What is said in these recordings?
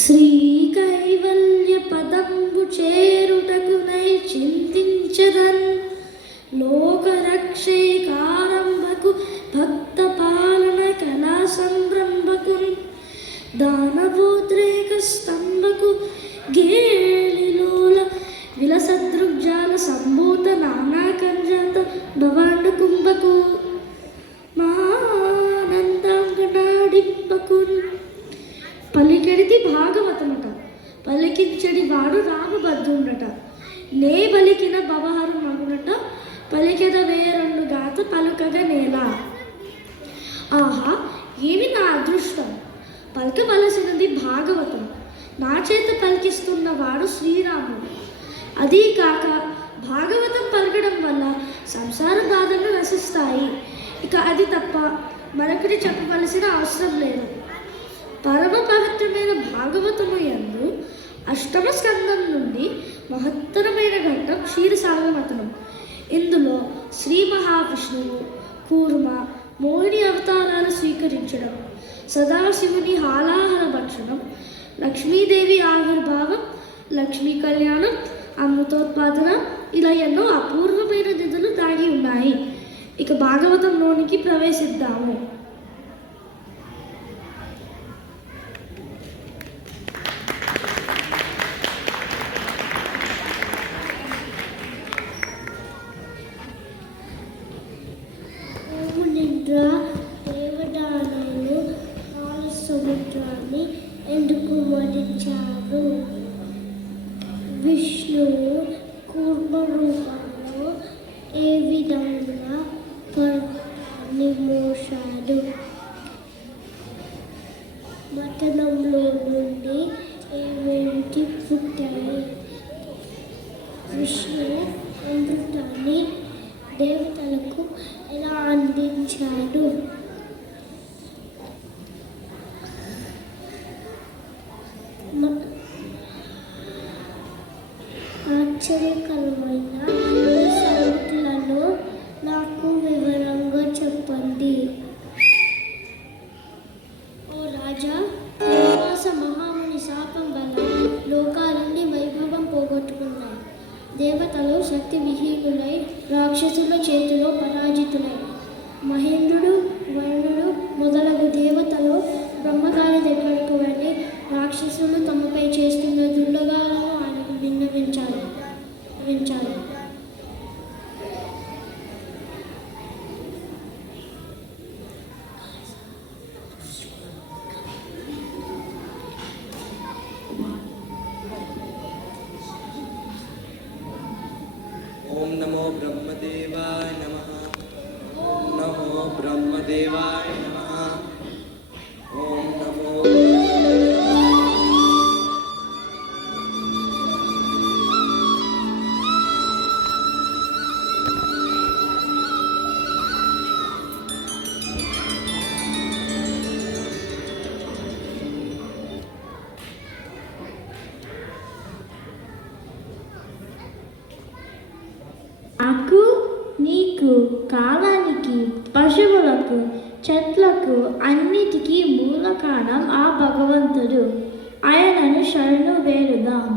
శ్రీ కైవల్య పదంబు చేరుటకునై చింతించదన్ లోకరక్షే కారంభకు భక్త పాలన కళా సంరంభకు దానవోద్రేక స్తంభకు గేలిలోల విలసదృగ్జాల సంభూత నానాకంజాత భవాండ కుంభకు మానందాంగనాడింపకు పలికెడిది భాగవతమట, పలికించడి వాడు రామభద్రుండట. నే పలికిన భవహరు మగునట, పలికెద వేరొండు గాత పలుకగ నేల. ఆహా, ఏమి నా అదృష్టం! పలకవలసినది భాగవతం, నా చేత పలికిస్తున్నవాడు శ్రీరాముడు. అదీ కాక భాగవతం పలకడం వల్ల సంసార బాధలు నశిస్తాయి. ఇక అది తప్ప మరొకటి చెప్పవలసిన అవసరం లేదు. పరమ పవిత్రమైన భాగవతము యందు అష్టమ స్కందం నుండి మహత్తరమైన ఘట్టం క్షీరసాగమతనం. ఇందులో శ్రీ మహావిష్ణువు కూర్మ మోహిని అవతారాలు స్వీకరించడం, సదాశివుని హాలాహల భక్షణం, లక్ష్మీదేవి ఆవిర్భావం, లక్ష్మీ కళ్యాణం, అమృతోత్పాదన, ఇలా ఎన్నో అపూర్వమైన నిధులు దాగి ఉన్నాయి. ఇక భాగవతంలోనికి ప్రవేశిద్దాము. దేవదానవులు పాల సముద్రాన్ని ఎందుకు వధించారు? విష్ణువు కూర్మ రూపంలో ఏ విధంగా పర్వతాన్ని మోసాడు? మతనంలో నుండి ఏమేంటి పుట్టాయి? విష్ణువు అమృతాన్ని దేవతలకు ఎలా అందించాడు? ఆశ్చర్యకరమైన సంగతులను నాకు వివరంగా చెప్పండి. ఓ రాజా, శ్రీనివాస మహాముని శాపం వల్ల లోకాలన్నీ వైభవం పోగొట్టుకున్నాయి. దేవతలు శక్తి విహీనులై రాక్షసుల చేతిలో పరాజితులై, మహేంద్రుడు వరుణుడు మొదలగు దేవతలు బ్రహ్మగారి దగ్గరకు వెళ్ళి రాక్షసులు తమపై చేస్తున్న దుర్లగాలను ఆయనకు విన్నవించారు. ఓం నమో బ్రహ్మదేవాయ నమః. ఓం నమో బ్రహ్మదేవాయ నమః. ఓం నమో నాకు, నీకు, కాలానికి, పశువులకు, చెట్లకు అన్నిటికీ మూల కారణం ఆ భగవంతుడు. ఆయనను శరణు వేడుదాం.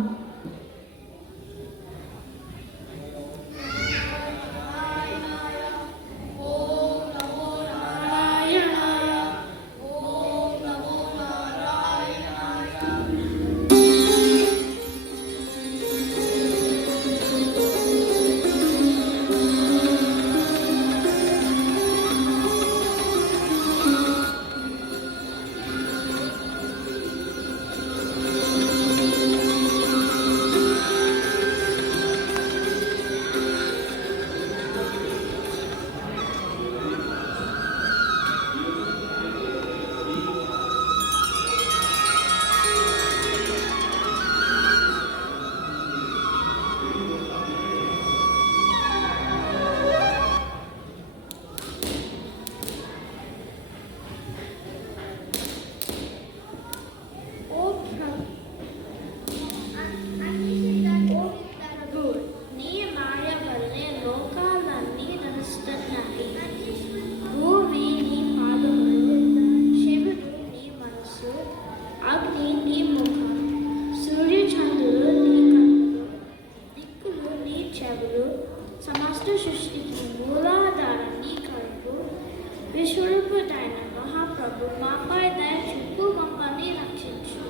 స్వరూపుడైన మహాప్రభు మాపై దయ చూపు మమ్మల్ని రక్షించు.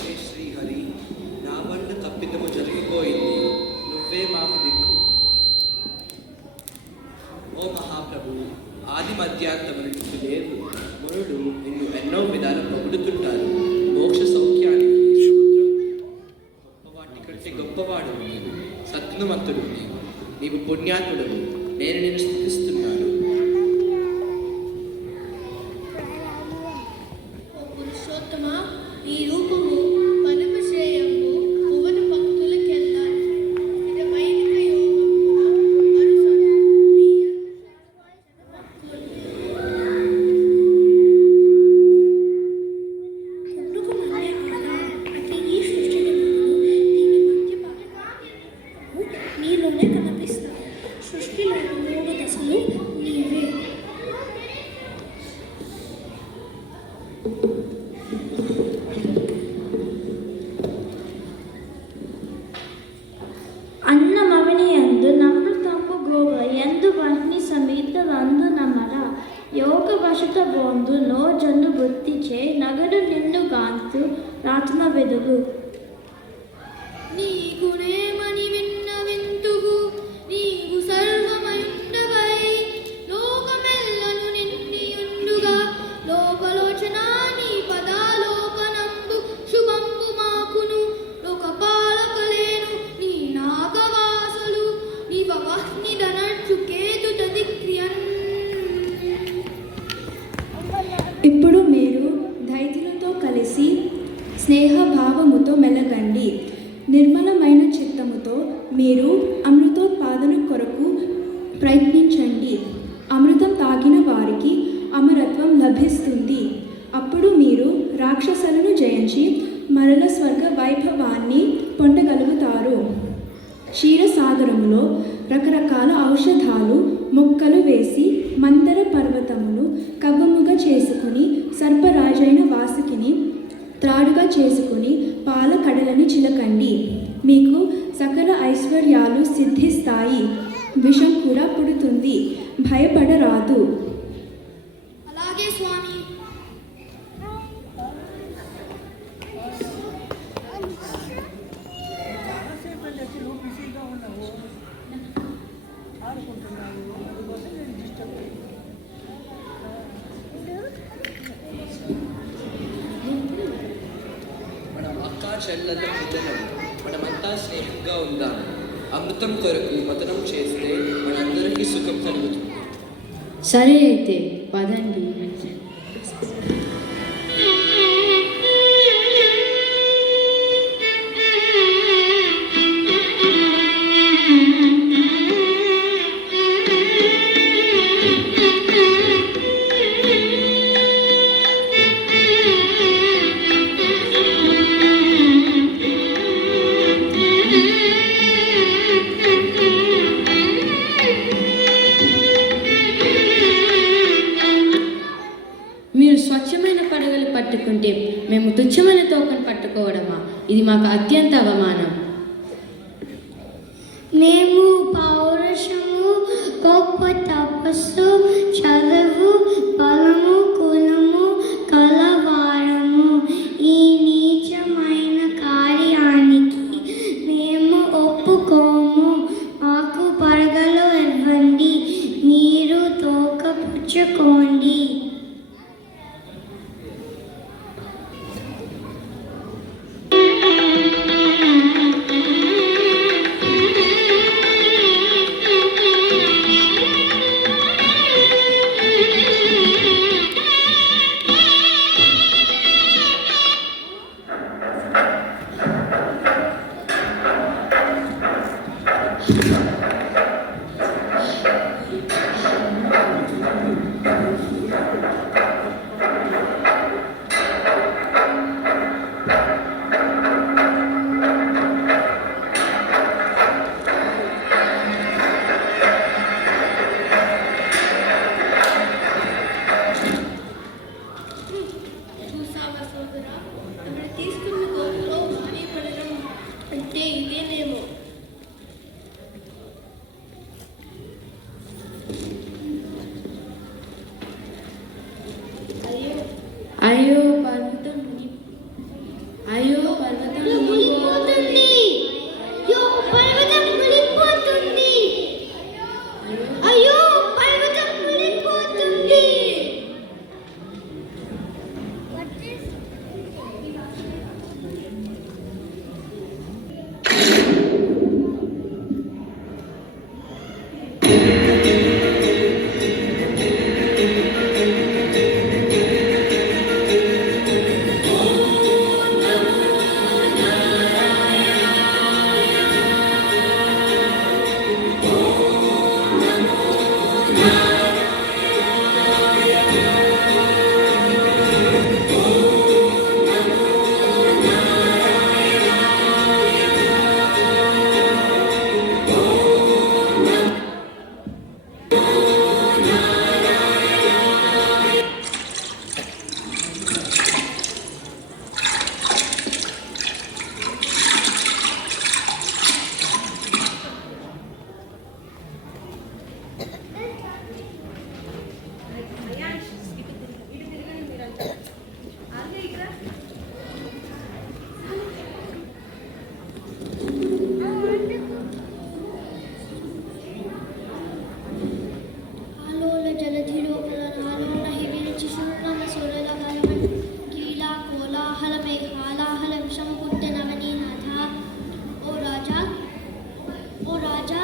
హే శ్రీహరి, నా వల్ల తప్పిదము జరిగిపోయింది, నువ్వే మాకు దిక్కు. ఓ మహాప్రభు, ఆది మధ్యాంతములు నీకు లేవు. మునులు నిన్ను ఎన్నో విధాలు పొగుడుతుంటారు. మోక్ష సౌఖ్యానికి గొప్పవాటి కంటే గొప్పవాడు నీవు, సత్యవంతుడు నీవు, నీవు పుణ్యాత్ముడు. నేను నిన్ను స్తుతిస్తున్నాను. పురుషోత్తమ, ఈ రూపము పరమ శ్రేయము భువన భక్తులకెల్లా వైదిక యోగమున మరుసడు నీలోనే కనిపిస్తాయి. సృష్టిలో 3 దశలు నీవే. అన్నమవని యందు నమృతము గోవ ఎందు వహ్ని సమేతలందు నమర యోగ వశత బోందు నో జన్ను బుద్ధిచే నగడు నిన్ను గాంతు రాత్మ వెదుగు. నీ గుణేమని విన్న వింతువు, నీవు సర్వమయుండవై లోకమెల్లను నిన్నియుండుగా. లోకలోచన నీ పదాలోకనంబు శుభంబు మాకును. లోకపాలకలేను నీ నాగవాసులు, నీవహ్ని ధనర్చు కేతు తదిక్రియన్. ఇప్పుడు మీరు ధైర్యులతో కలిసి స్నేహభావముతో మెలగండి. నిర్మలమైన చిత్తముతో మీరు అమృతోత్పాదన కొరకు ప్రయత్నించండి. అమృతం తాగిన వారికి అమరత్వం లభిస్తుంది. అప్పుడు మీరు రాక్షసులను జయించి మరల స్వర్గ వైభవాన్ని పొందగలుగుతారు. క్షీరసాగరములో రకరకాల ఔషధాలు మొక్కలు వేసి మందర పర్వతములు కగుముగా చేసుకుని సర్పరాజైన వాసుకిని త్రాడుగా చేసుకుని పాల కడలని చిలకండి. మీకు సకల ఐశ్వర్యాలు సిద్ధిస్తాయి. విషం కూడా పుడుతుంది, భయపడరాదు. అలాగే స్వామి. మనం అక్కా చెల్లెల పిల్లలు, మనమంతా స్నేహంగా ఉందాం. అమృతం కొరకు మతనం చేస్తే మనందరికీ సుఖం కలుగుతుంది. సరే అయితే పదండి. మీరు స్వచ్ఛమైన పడగలు పట్టుకుంటే మేము తుచ్చమైన తోకను పట్టుకోవడమా? ఇది మాకు అత్యంత అవమానం. మేము పౌరుషము, గొప్ప తపస్సు, చదువు, బలము, కులము కలవారము. ఈ నీచమైన కార్యానికి మేము ఒప్పుకోము. మాకు పడగలు ఇవ్వండి, మీరు తోక పుచ్చుకోండి. బాగా సోదరా, అక్కడ తీసుకున్న గోపులో మనీ పడడం అంటే ఇదేనేమో. అయ్యో పర్వతం అయ్యో పర్వతం మునిగిపోతుంది. అయ్యో పర్వతం మునిగిపోతుంది. అయ్యో పర్వతం మునిగిపోతుంది. ఆలోల జలధిలోపల నాలోల హిమిలిచి శూర్ణమ సురలగలమన్ కీలా కోలాహల మేఘాలాహల విషము పుట్టెనవనీనాథ. ఓ రాజా,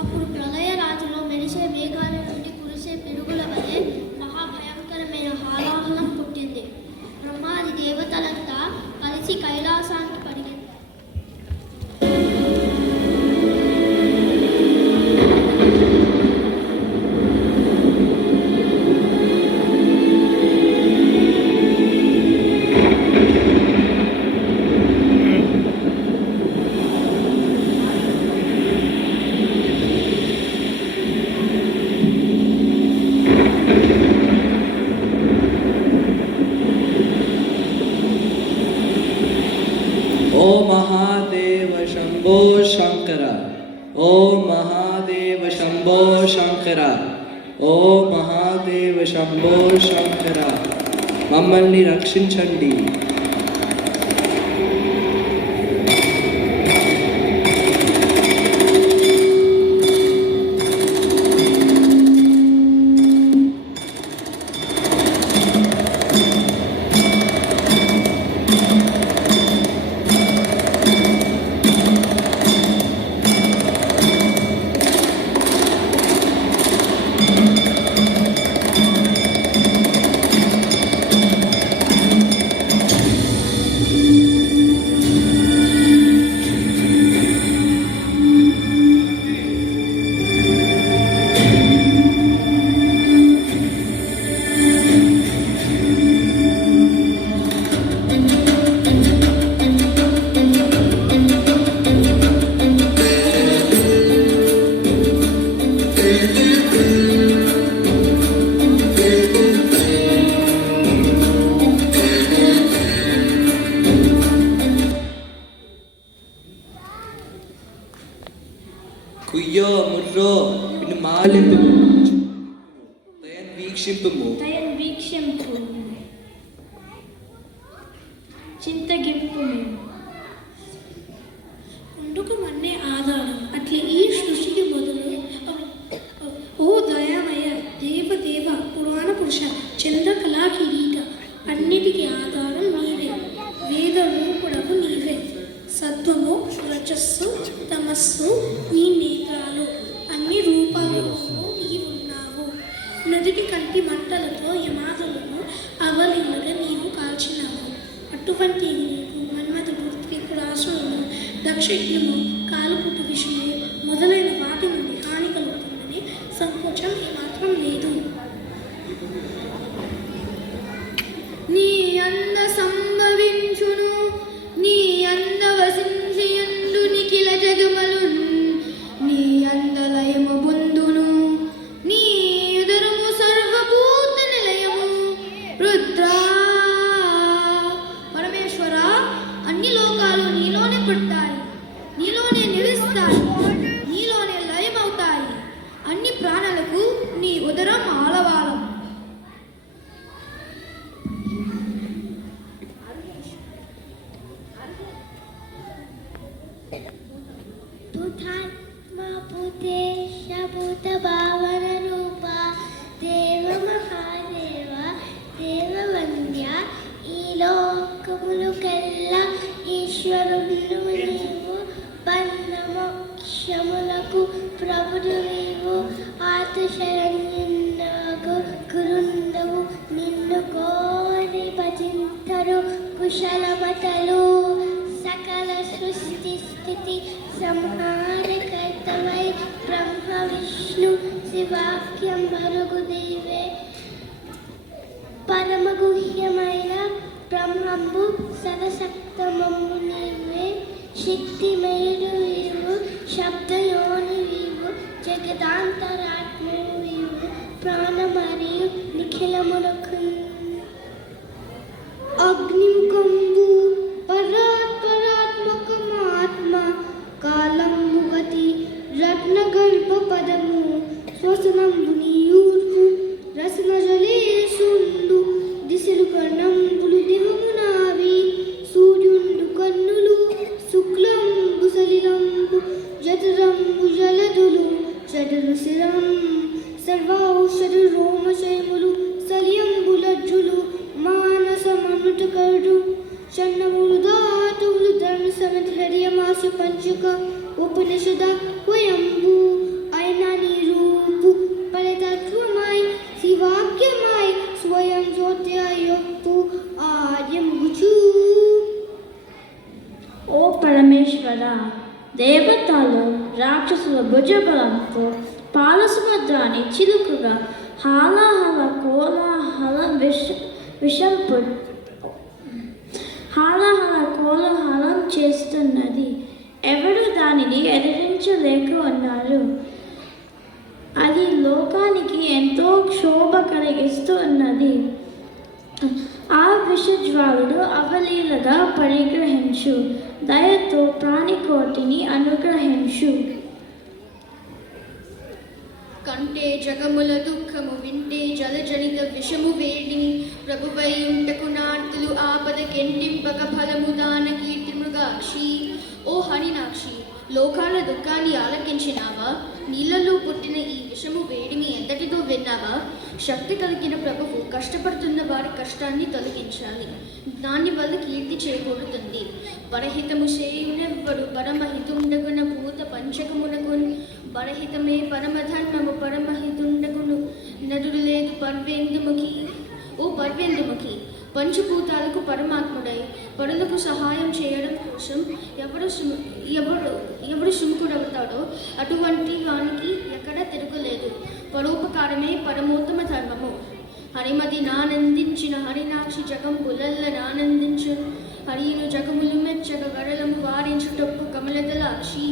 అప్పుడు ప్రళయ రాత్రిలో మెరిసే మేఘాల నుండి కురిసే పిడుగుల వలె మహాభయంకరమైన హాలాహలం పుట్టింది. బ్రహ్మాది దేవతలంతా కలిసి కైలాసానికి పరిగెత్తారు. ఓ మహాదేవ శంభో శంకర, ఓ మహాదేవ శంభో శంకర, ఓ మహాదేవ శంభో శంకర, మమ్మల్ని రక్షించండి. కుయ్యో ముర్రో నిన్ను మాలింపు దయన్ వీక్షింపుము. దయన్ వీక్షింపు, చింతగింపు. అందుకు మన్నే ఆధారం అట్లే ఈ సృష్టికి మొదలు. ఓ దయామయ దేవదేవ పురాణ పురుష చంద్రకళా కిరీట, అన్నిటికీ ఆధారం నీవే. వేద రూపుడకు నీవే. సత్వము రజస్సు తమస్సు నీ నేత్రాలు, అన్ని రూపాలలో నీవున్నావు. నదుటి కంటి మంటలతో యమాదులను అవలీలగా నీవు కాల్చినావు. అటువంటి నీకు మన్మధుడు త్రిపురాసురుడు దక్షయజ్ఞము కాలుపుట్టు విషము మొదలైన వాటి నుండి హాని కలుగుతుందని సంకోచం ఏమాత్రం లేదు. నీ అంద సంభవించును, నీ అంద వసించియందు నిఖిల జగమలున్, నీ అందలయము బొందును, నీ ఉదరము సర్వభూత నిలయము. రుద్రా లోకములకెల్ల ఈశ్వరుడు నీవు బంధమోక్షములకు ప్రభుడు నీవు ఆత్మశరణ్యునకు గురుండవు నిన్ను కోరి భజింతరు కుశలమతలు సకల సృష్టి స్థితి సంహారకర్తవై బ్రహ్మ విష్ణు శివాఖ్యం మరుగు నీవే పరమగుహ్యమైన బ్రహ్మంబు సదసప్తమము నీవే శక్తిమయుడు వీవు శబ్దయోని వీవు జగదాంతరాత్మవు వీవు ప్రాణ మరియు నిఖిలములకు అగ్నిముఖంబు పరాత్పరాత్మకమాత్మ కాలంబు గతి రత్నగర్భ పదము శ్వసనంబు నీయూర్పు రసన జలేసుండు దిశలు కర్ణంబులు దివమునావి సూర్యుండు కన్నులు శుక్లంబు సలిలంబు జఠరంబు జలదులు జఠరు శిరం సర్వౌషధ రోమశయములు సలియంబు లజ్జులు మానసమనుటకరుడు చన్నములు ధాతువులు ధర్మ సమతి హృదయమాస పంచక ఉపనిషద వయంబు అయిన నీ రూపు ఫలతత్వమై శివాక్యమై స్వయం జ్యోత్యయొప్పు ఆర్యముచు ఓ పరమేశ్వర దేవతలు రాక్షసుల భుజబలంతో పాలసముద్రాన్ని చిలుకగా హాలాహల కోలాహల కోలాహలం చేస్తున్నది. ఎవరు దానిని ఎదిరించలేక ఉన్నారు. అది లోకానికి ఎంతో క్షోభ కలిగిస్తూ ఉన్నది. ఆ విషజ్వాలుడు అవలీలగా పరిగ్రహించు, దయతో ప్రాణికోటిని అనుగ్రహించు. కంటే జగముల దుఃఖము వింటే జలజనిత విషము వేడిని ప్రభువై ఉంటకు నార్తులు ఆపద కెంటింపక ఫలము దాన కీర్తి మృగాక్షి. ఓ హరినాక్షి, లోకాల దుఃఖాన్ని ఆలకించినావా? నీళ్లలో పుట్టిన ఈ విషము వేడిని ఎంతటితో విన్నావా? శక్తి కలిగిన ప్రభువు కష్టపడుతున్న వారి కష్టాన్ని తొలగించాలి. దానివల్ల కీర్తి చేకూరుతుంది. పరహితము చేయునెవ్వడు పరమహితుండగున భూత పంచకమునకును పరహితమే పరమధర్మము పరమహితుండగును నదుడు లేదు పర్వేందుముఖి. ఓ పర్వేందుముఖి, పంచభూతాలకు పరమాత్ముడై పరులకు సహాయం చేయడం కోసం ఎవడు సుముఖుడవుతాడో అటువంటి వానికి ఎక్కడ తిరుగులేదు. పరోపకారమే పరమోత్తమ ధర్మము. హరిమతి నానందించిన హరినాక్షి జగం బులల్ల నానందించు. హరిను జగములు మెచ్చగ గరలము వారించుటకు కమలదలాక్షి.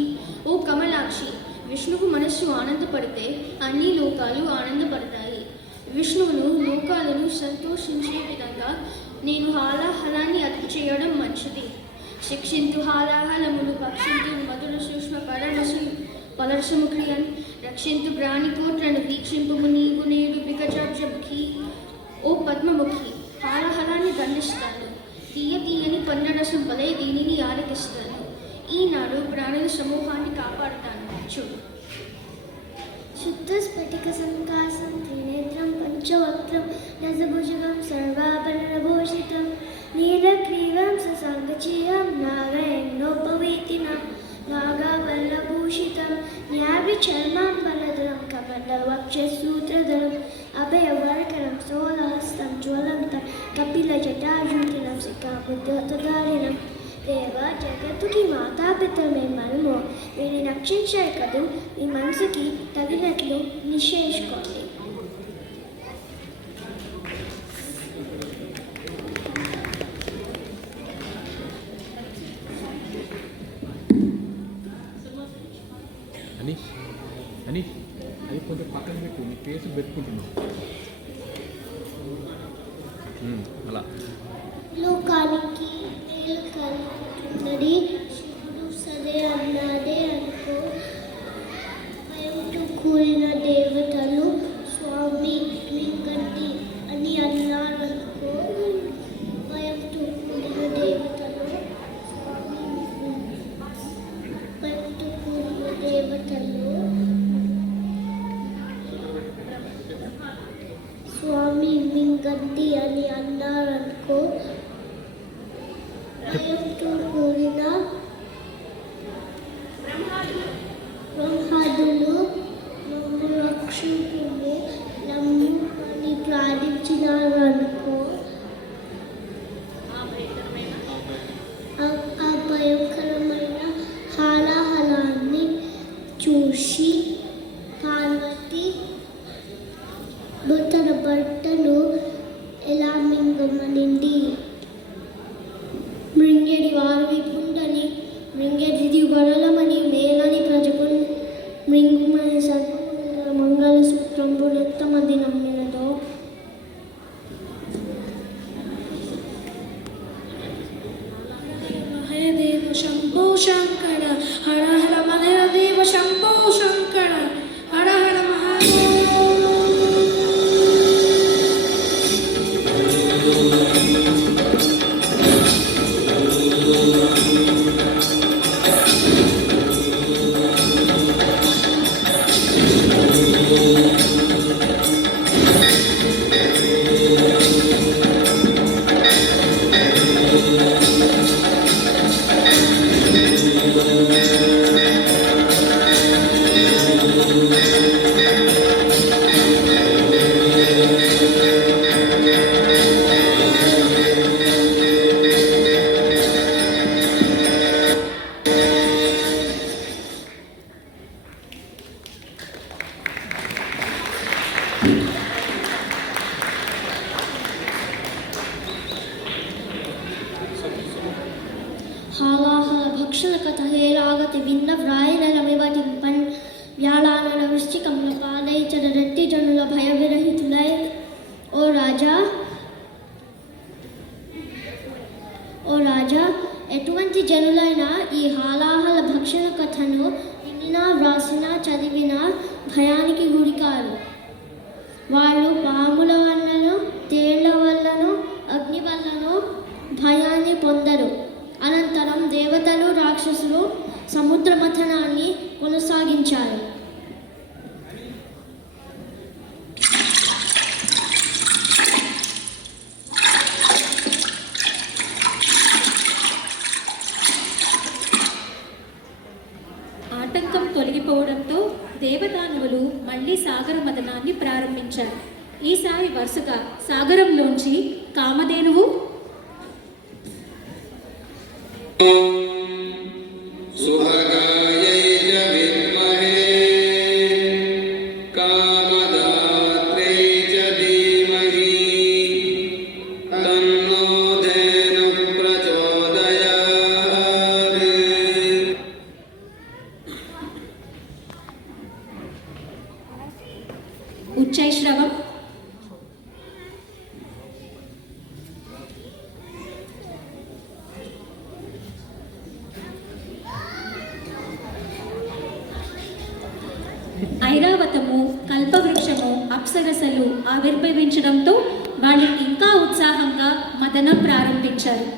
ఓ కమలాక్షి, విష్ణువు మనస్సు ఆనందపడితే అన్ని లోకాలు ఆనందపడతాయి. విష్ణువును లోకాలను సంతోషించే విధంగా నేను హాలాహలాన్ని అతి చేయడం మంచిది. శిక్షింతు హాలాహలమును భక్షింతు మధుర సూక్ష్మ పలర్శముఖియన్ రక్షింతు ప్రాణికోట్లను వీక్షింపుము నీవు నేడు బిగజముఖి. ఓ పద్మముఖి, హాలాహలాన్ని దండిస్తాను. తీయని పన్నరసం వలె దీనిని ఆరగిస్తాను. ఈనాడు ప్రాణుల సమూహాన్ని కాపాడుతాను. చూడు. శుద్ధ స్ఫటిక సంకాసం త్రినేత్రం పంచవక్త్రం రసభుజగం సర్వాభరణభూషితం నీలగ్రీవం ససాంగచీయం నాగయన్నోపవీతినం నాగావల్లభూషితం న్యావిచర్మాంబరధరం కమండవక్షసూత్రధరం అభయవర్కరం స్థూలహస్తం జ్వలంతం కపిలజటాజూటినం శిఖాముద్రతధారిణం. దేవ జగత్తుకి మాతాపితమే మనము వీరిని రక్షించే కదూ. మీ మనసుకి తగినట్లు నిశ్చయించుకోండి. అని అది కొంచెం పక్కన పెట్టు, నీ ఫేస్ పెట్టుకుంటున్నావు అలా. లోకానికి మేలు కలుగుతున్నది శివుడు సరే అన్నాడే అనుకో. భయంతో కూడిన దేవతలు స్వామి లింగంటి అని అన్నారు అనుకో. భయంతో కూడిన దేవతలు స్వామి లింగంటి అని అన్నారనుకో. భయంతో కూడిన బ్రహ్మాదులు నన్ను రక్షించుము నన్ను అని ప్రార్థించినారు అనుకో, ఆ భయంకరమైన హాలాహలాన్ని చూసి పార్వతి తన భర్తను ఎలా మింగమనింది. మృంగేడి వారు పుండని మృంగేది వరలమని మేలని ప్రజకు మృంగుమని మంగళ సూత్రంబులెత్తమది నమ్మినదో. మహయదేవ శంభో శంకర హర హర మహయదేవ శంభో శంకర హర హర మహాదేవ. హాలాహల భక్షణ కథ హేలాగతి భిన్న వ్రాయనమివటింపన్ వ్యాళానల వృశ్చికముల పాదైచర రెట్టి జనుల భయ విరహితులై. ఓ రాజా, ఎటువంటి జనులైనా ఈ హాలాహల భక్షణ కథను వినినా వ్రాసినా చదివినా భయానికి గురికారు. వాళ్ళు పాముల వల్లనో తేళ్ల వల్లనో అగ్ని వల్లనో భయాన్ని పొందరు. అనంతరం దేవతలు రాక్షసులు సముద్ర మథనాన్ని కొనసాగించారు. ఆటంకం తొలగిపోవడంతో దేవదానవులు మళ్ళీ సాగర మథనాన్ని ప్రారంభించారు. ఈసారి వరుసగా సాగరంలోంచి కామధేనువు, సుభగాయై చ విద్మహే కామదాత్రై చ ధీమహి తన్నో ధేనుః ప్రచోదయాత్. ఉచ్చైశ్రవం, ఐరావతము, కల్పవృక్షము, అప్సరసలు ఆవిర్భవించడంతో వాళ్ళు ఇంకా ఉత్సాహంగా మదనం ప్రారంభించారు.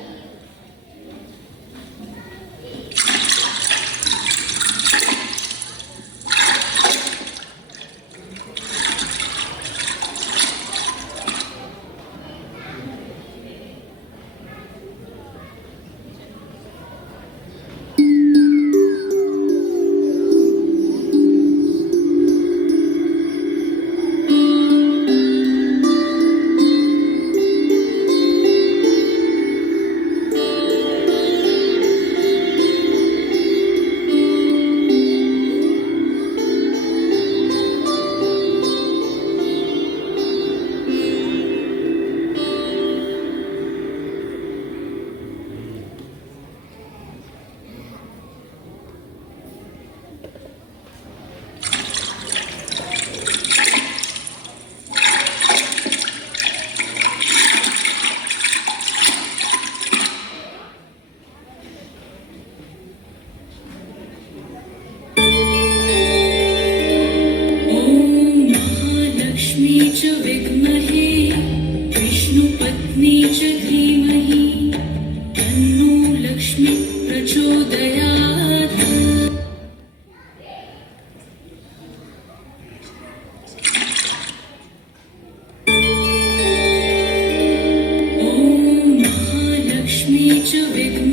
च विघ्न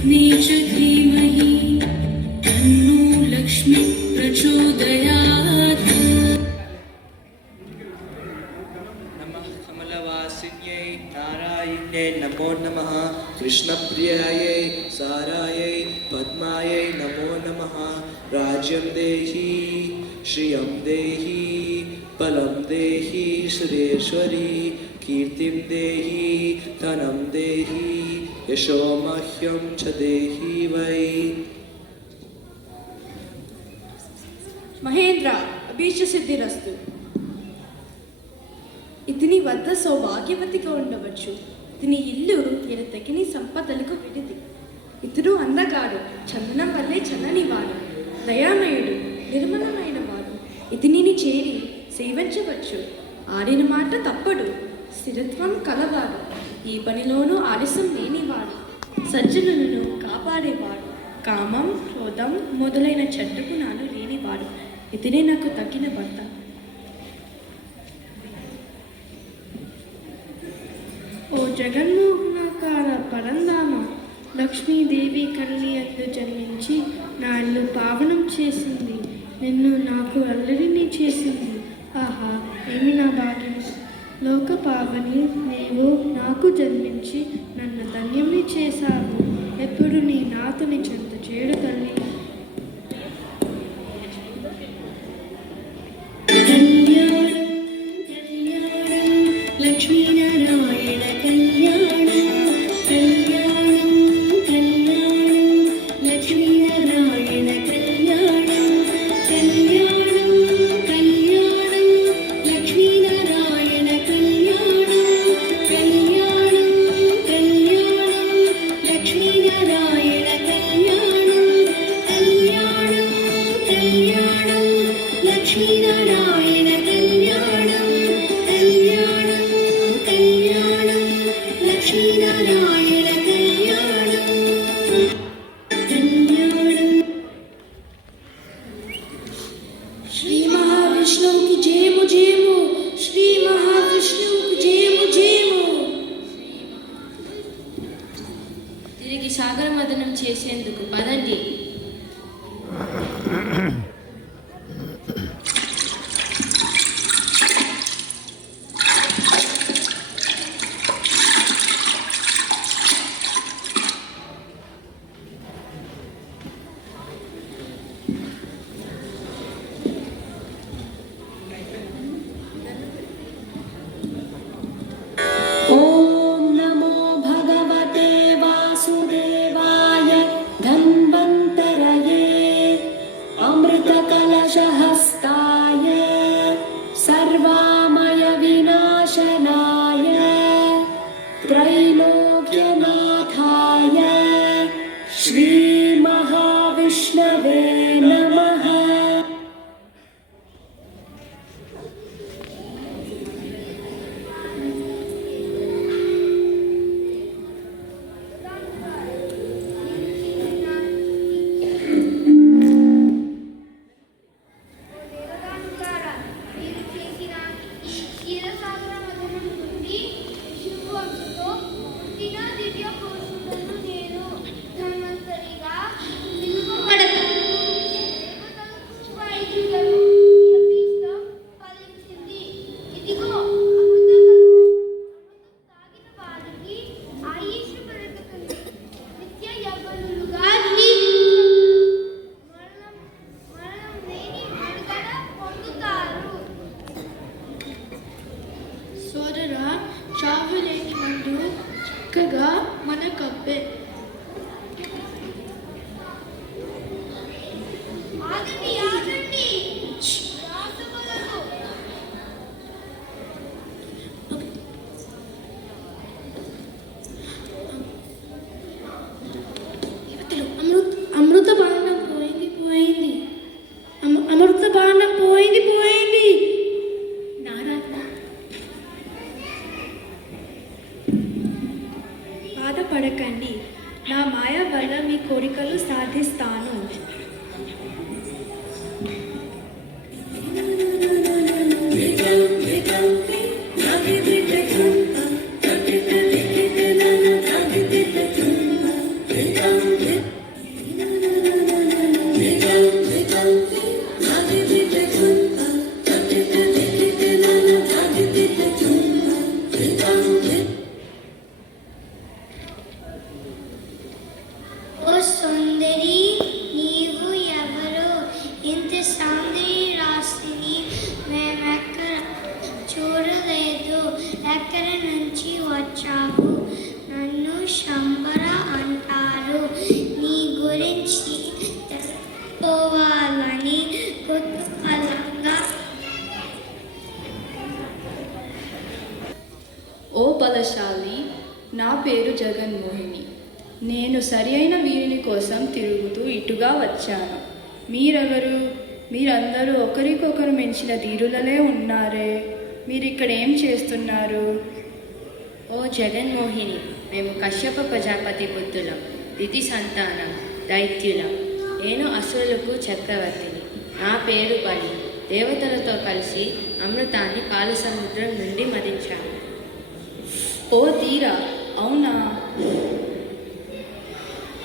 पत्नी च धीमहि तन्नो लक्ष्मी प्रचोदयात् नमः कमलवासिन्यै नारायण्यै नमो नमः कृष्णप्रियायै सारायै पद्मायै नमो नमः राज्यं देहि श्रियं देहि बलं देहि सुरेश्वरी कीर्तिं देहि धनं देहि यशो मह्यं च देहि वै మహేంద్ర అభీష్ట సిద్ధిరస్తు. ఇతని వద్ద సౌభాగ్యవతిగా ఉండవచ్చు. ఇతని ఇల్లు ఎరతగిని సంపదలకు విడిది. ఇతడు అందగాడు, చందనం వల్లే చల్లనివాడు, దయామయుడు, నిర్మలమైన వాడు. ఇతనిని చేరి సేవించవచ్చు. ఆడిన మాట తప్పడు, స్థిరత్వం కలవాడు, ఈ పనిలోనూ ఆలస్యం లేనివాడు, సజ్జనులను కాపాడేవాడు, కామం క్రోధం మొదలైన చెడ్డ గుణాలు లేనివాడు. ఇతనే నాకు తగ్గిన భర్త. ఓ జగన్మోహనాకార పరంధామ, లక్ష్మీదేవి కళ్యాణ్ను జన్మించి నా ఇల్లు పావనం చేసింది. నిన్ను నాకు అల్లరిని చేసింది. ఆహా, ఏమి నా భాగ్యం! లోక పావని నీవు నాకు జన్మించి నన్ను ధన్యుని చేశావు. ఎప్పుడు నీ నాతుని చెంత చేడు తల్లి. లక్ష్మీనారాయణ కళ్యాణం కళ్యాణం కళ్యాణం లక్ష్మీనారాయణ కళ్యాణం కళ్యాణం కళ్యాణం లక్ష్మీనారాయణ కళ్యాణం కళ్యాణం కళ్యాణం లక్ష్మీనారాయణ కళ్యాణం కళ్యాణం కళ్యాణం లక్ష్మీనారాయణ కళ్యాణం కళ్యాణం కళ్యాణం లక్ష్మీనారాయణ కళ్యాణం కళ్యాణం. శ్రీ మహావిష్ణువుకి జయము జయము, శ్రీ మహావిష్ణువుకి జయము జయము. తిరిగి సాగర మదనం చేసేందుకు పదండి. ॐ नमो भगवते वासुदेवाय धन्वन्तरये अमृतकलशहस्ताय सर्वामय विनाशनाय त्रैलोक्यनाथाय श्रीमहाविष्णवे नमः. మీరు చేసిన ఈ క్షీరసాగర మదనం నుండి శుభవంశతో పుట్టిన దివ్య పురుషులను నేను ధన్వంతరిగా పిలువబడతాను. దేవతలకు వైద్యులను ఈ అభీష్టం ఫలించింది. ఇదిగో అమృతం తాగిన వారికి ఆయుష్ పెరుగుతుంది. నిత్య యవ్వనులుగా మరణం లేని మనుగడ పొందుతారు. సోదరా, చావులేని మందు చక్కగా మన కప్పే. ఆగండి ఆగండి, రాసవలను అమృత బాణం పోయింది పోయింది, అమృత బాణం పోయింది పోయింది. బాధపడకండి, నా మాయ వల్ల మీ కోరికలు సాధిస్తాను. Thank you. ఓ సుందరి, నీవు ఎవరు? ఇంత సౌందర్య రాశిని మేమెక్కడ చూడలేదు. ఎక్కడి నుంచి వచ్చావు? నన్ను శంబర అంటారు. నీ గురించి తెలుసుకోవాలని కుతూహలంగా. ఓ బలశాలి, నా పేరు జగన్మోహిని. నేను సరి అయిన వీరిని కోసం తిరుగుతూ ఇటుగా వచ్చాను. మీరెవరు? మీరందరూ ఒకరికొకరు మించిన ధీరులలే ఉన్నారే. మీరిక్కడ ఏం చేస్తున్నారు? ఓ జగన్మోహిని, మేము కశ్యప ప్రజాపతి పుత్రులం, దితి సంతానం, దైత్యులం. నేను అసురులకు చక్రవర్తిని. నా పేరు బలి. దేవతలతో కలిసి అమృతాన్ని పాల సముద్రం నుండి మదించాను. ఓ ధీరా, అవునా?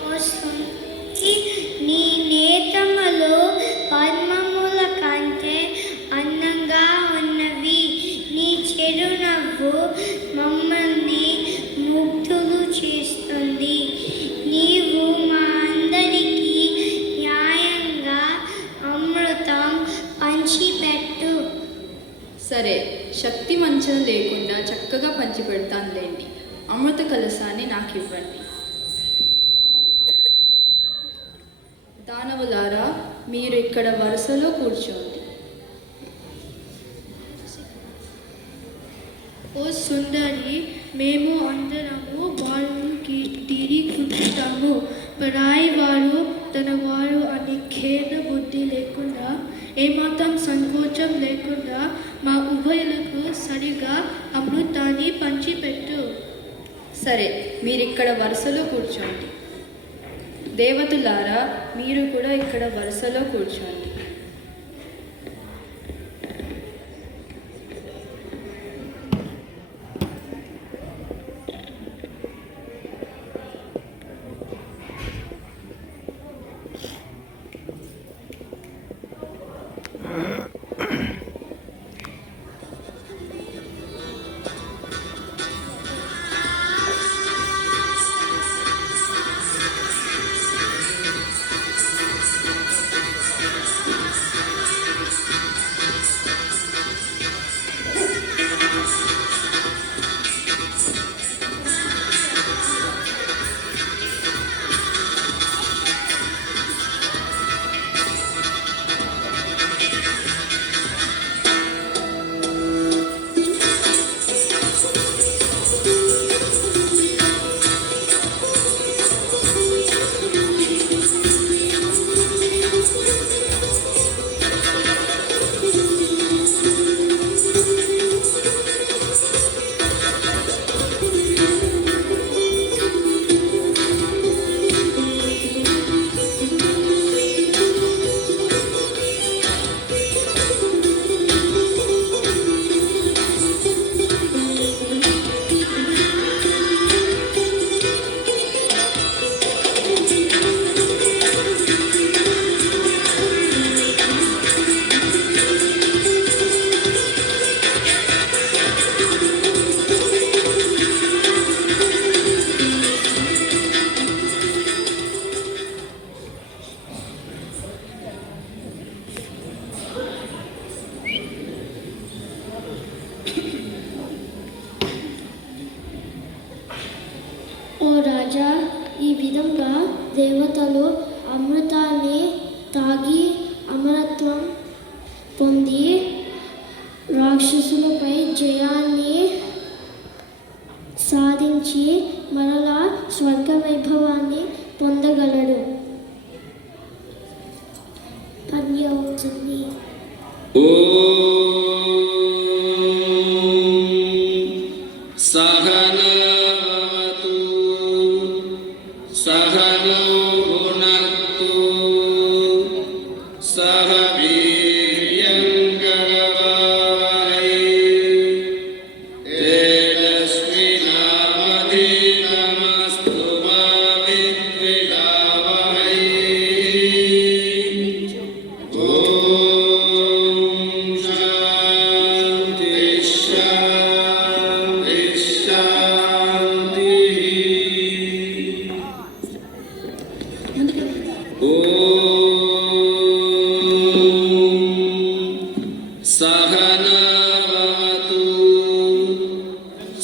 ఓ సుందరి, నీ నేతములు పద్మముల కంటే అందంగా ఉన్నవి. నీ చిరునవ్వు మమ్మల్ని ముగ్ధులు చేస్తుంది. నీవు మా అందరికీ న్యాయంగా అమృతం పంచిపెట్టు. సరే, శక్తి మంచం లేకుండా చక్కగా పంచిపెడతానులేండి. అమృత కలశాన్ని నాకు ఇవ్వండి. దానవులారా, మీరు ఇక్కడ వరుసలో కూర్చోండి. ఓ సుందరి, మేము అందరము వాళ్ళకి తిరిగి కూర్చుంటాము. పరాయి వారు తన వారు అని ఖేద బుద్ధి లేకుండా, ఏమాత్రం సంకోచం లేకుండా మా ఉభయులకు సరిగా అమృతాన్ని పంచిపెట్టు. సరే, మీరిక్కడ వరుసలో కూర్చోండి. దేవతలారా, మీరు కూడా ఇక్కడ వరుసలో కూర్చోండి. ఓ రాజా, ఈ విధంగా దేవతలు అమృతాన్ని తాగి అమరత్వం పొంది రాక్షసులపై జయాన్ని సాధించి మరలా స్వర్గ వైభవాన్ని పొందగలడు. పర్యవస్తుంది. सहनवतु सहनौ भुनक्तु सह वीर्यङ्करवावहै तेजस्विनावधीतमस्तु मा विद्विषावहै ॐ शान्ति शान्ति शान्ति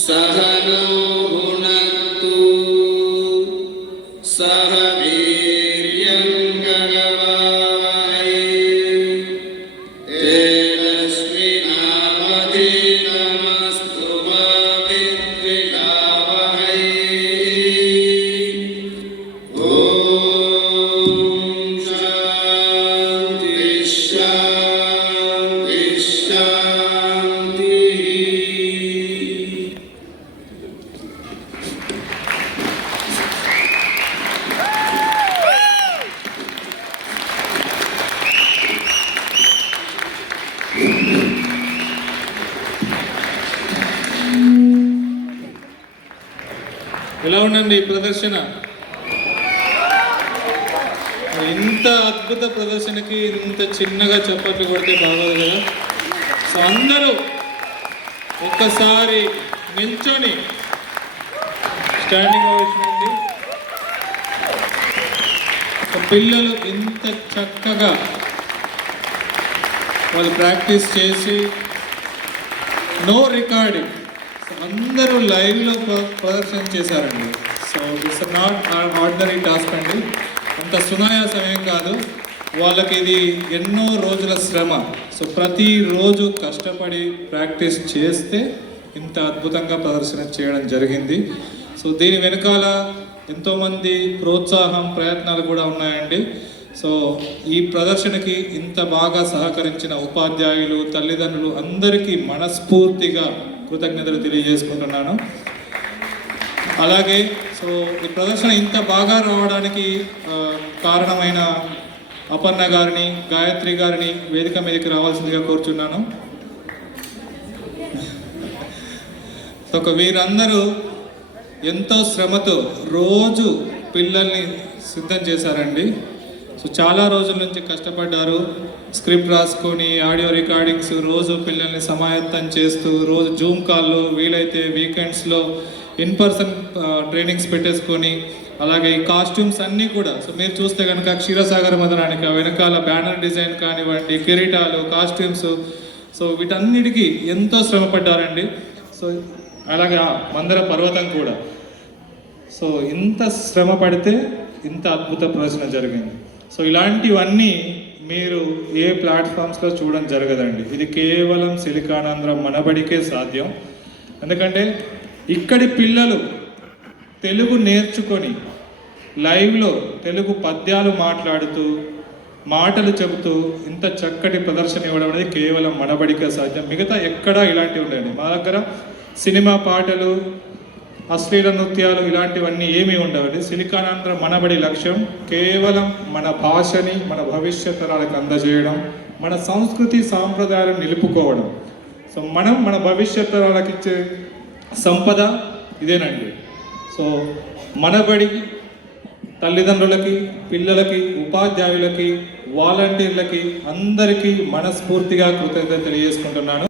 सह नो भुनक्तु सह वीर्यं करवावहै तेजस्विनावधीतमस्तु मा विद्विषावहै ॐ शान्ति शान्ति शान्तिः ఎలా ఉండండి ఈ ప్రదర్శన? ఇంత అద్భుత ప్రదర్శనకి ఇంత చిన్నగా చప్పట్లు కొడితే బాగోదు కదా. సో అందరూ ఒక్కసారి నిల్చొని స్టాండింగ్ ఓవేషన్ అండి. సో పిల్లలు ఇంత చక్కగా వాళ్ళు ప్రాక్టీస్ చేసి నో రికార్డింగ్ అందరూ లైవ్లో ప్రదర్శన చేశారండి. So it's not ordinary task అండి, అంత సునాయాసమేం కాదు. వాళ్ళకి ఇది ఎన్నో రోజుల శ్రమ. సో ప్రతిరోజు కష్టపడి ప్రాక్టీస్ చేస్తే ఇంత అద్భుతంగా ప్రదర్శన చేయడం జరిగింది. సో దీని వెనకాల ఎంతోమంది ప్రోత్సాహం ప్రయత్నాలు కూడా ఉన్నాయండి. సో ఈ ప్రదర్శనకి ఇంత బాగా సహకరించిన ఉపాధ్యాయులు, తల్లిదండ్రులు అందరికీ మనస్ఫూర్తిగా కృతజ్ఞతలు తెలియజేసుకుంటున్నాను. అలాగే సో ఈ ప్రదర్శన ఇంత బాగా రావడానికి కారణమైన అపర్ణ గారిని, గాయత్రి గారిని వేదిక మీదకి రావాల్సిందిగా కోరుచున్నాను. సో వీరందరూ ఎంతో శ్రమతో రోజు పిల్లల్ని సిద్ధం చేశారండి. సో చాలా రోజుల నుంచి కష్టపడ్డారు. స్క్రిప్ట్ రాసుకొని ఆడియో రికార్డింగ్స్, రోజు పిల్లల్ని సమాయత్తం చేస్తూ, రోజు జూమ్ కాల్లో, వీలైతే వీకెండ్స్లో ఇన్ పర్సన్ ట్రైనింగ్స్ పెట్టేసుకొని, అలాగే ఈ కాస్ట్యూమ్స్ అన్నీ కూడా సో మీరు చూస్తే కనుక క్షీరసాగర మదనానికి వెనకాల బ్యానర్ డిజైన్ కానివ్వండి, కిరీటాలు, కాస్ట్యూమ్స్, సో వీటన్నిటికీ ఎంతో శ్రమ పడ్డారండి. సో అలాగే మందర పర్వతం కూడా. సో ఇంత శ్రమ పడితే ఇంత అద్భుత ప్రదర్శన జరిగింది. సో ఇలాంటివన్నీ మీరు ఏ ప్లాట్ఫామ్స్లో చూడడం జరగదండి. ఇది కేవలం సిలికానాంధ్ర మనబడికే సాధ్యం. ఎందుకంటే ఇక్కడి పిల్లలు తెలుగు నేర్చుకొని లైవ్లో తెలుగు పద్యాలు మాట్లాడుతూ, మాటలు చెబుతూ ఇంత చక్కటి ప్రదర్శన ఇవ్వడం అనేది కేవలం మనబడికే సాధ్యం. మిగతా ఎక్కడా ఇలాంటివి ఉండేది. మా దగ్గర సినిమా పాటలు, అశ్లీల నృత్యాలు ఇలాంటివన్నీ ఏమీ ఉండవండి. సిలికానాంధ్ర మనబడి లక్ష్యం కేవలం మన భాషని మన భవిష్యత్ తరాలకు అందజేయడం, మన సంస్కృతి సాంప్రదాయాలను నిలుపుకోవడం. సో మనం మన భవిష్యత్ తరాలకు ఇచ్చే సంపద ఇదేనండి. సో మనబడి తల్లిదండ్రులకి, పిల్లలకి, ఉపాధ్యాయులకి, వాలంటీర్లకి అందరికీ మనస్ఫూర్తిగా కృతజ్ఞత తెలియజేసుకుంటున్నాను.